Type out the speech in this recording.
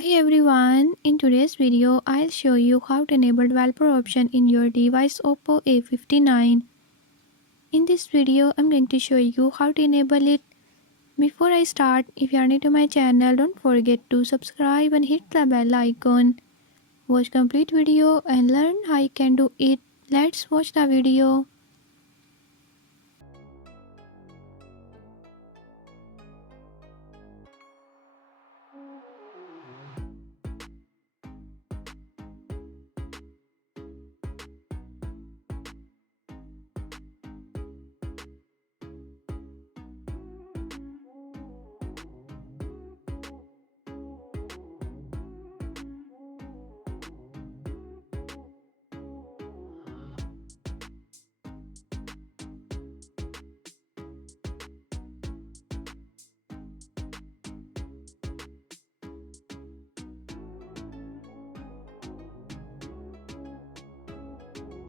Hi everyone, in today's video I'll show you how to enable developer option in your device Oppo A59. In this video I'm going to show you how to enable it. Before I start, if you are new to my channel, don't forget to subscribe and hit the bell icon. Watch complete video and learn how you can do it. Let's watch the video.